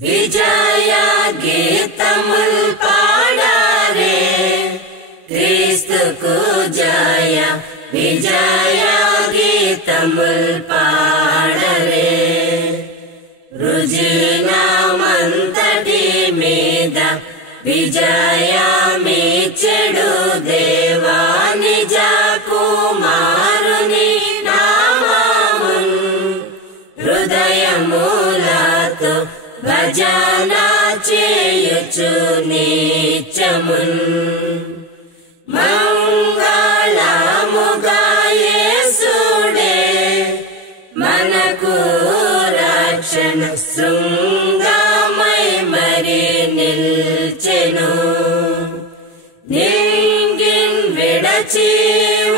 విజయ గీతముల్ పాడారే క్రీస్తుకు జయ విజయ గీతముల్ పాడరే రుజినమంతటి మీద విజయమిచ్చెడు దేవా నిజ కుమారుని నామమున్ హృదయములతో భజన చేయుచు నిత్యమున్ మంగళముగా యేసుడే మనకు రక్షణ శృంగమై మరి నిల్చెను నింగిన్ విడచి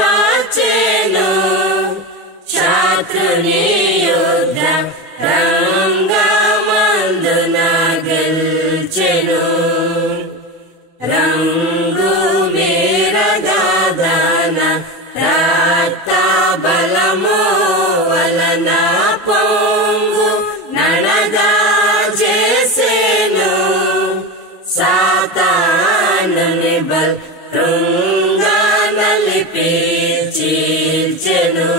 వచ్చెను శత్రుని యుద్ధ రంగమందున గెల్చెను రంగు మీరగదన రక్త బలము వలన పొంగు నడగా చేసెను సాతానుని బల్ తుంగ నలిపి చీల్చెను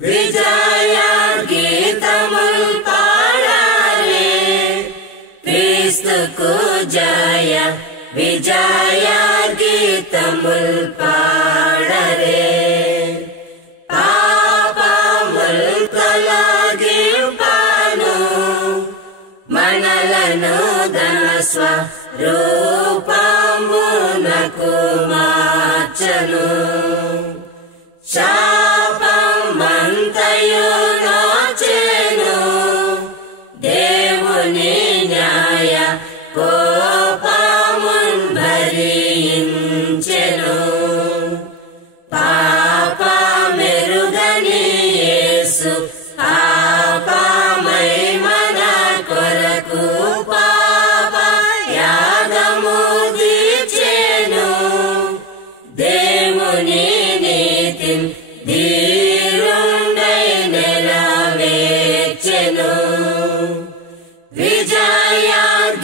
విజయ గీతముల్ పాడారే క్రీస్తుకు జయ విజయ గీతముల్ పాడరే పాపముల్ తొలగింపను మనలను తన స్వరూపమునకు మార్చెను శాపమంతయు నోచెను దేవుని న్యాయ కోపమున్ భరించెను పాపమెరుగని యేసు పాపమై మన కొరకు పాప యాగము తీర్చెను దేవుని నీతిన్ ధీరుండై నెరవేర్చెను విజయ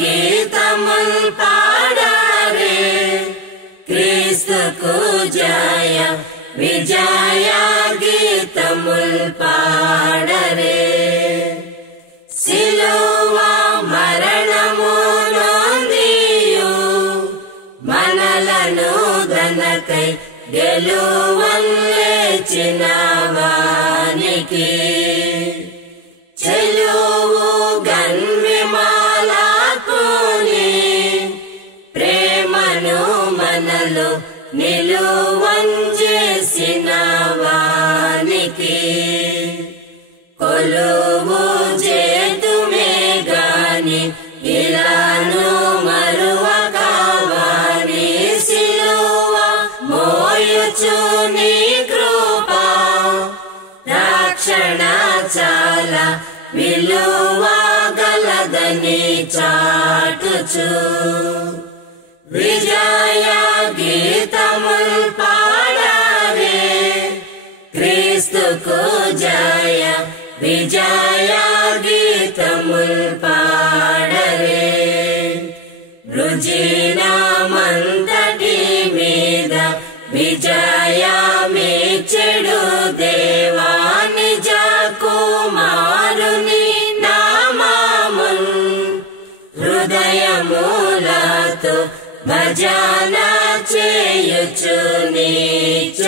గీతముల్ పాడారే క్రీస్తుకు జయ విజయ గీతముల్ పాడరే సిలువ మరణము నొందియు మనలను దనకై గెలువలేచిన వానికి చెలువు గన్విమాలాకుని ప్రేమను మనలో నిలువంజేసిన వానికి కొలువు చేతుమే గాని ఇలాను మరువక వాని సిలువ మోయుచు నీ కృప రక్షణ చాలా విలువ గలదని చాటుచు విజయ గీతముల్ పాడారే క్రీస్తుకు జయ విజయ గీతముల్ పాడరే రుజినమంతటి మీద విజయమిచ్చెడు దేవా నిజ కుమారుని నామమున్ హృదయములతో భజన చేయుచు నిత్య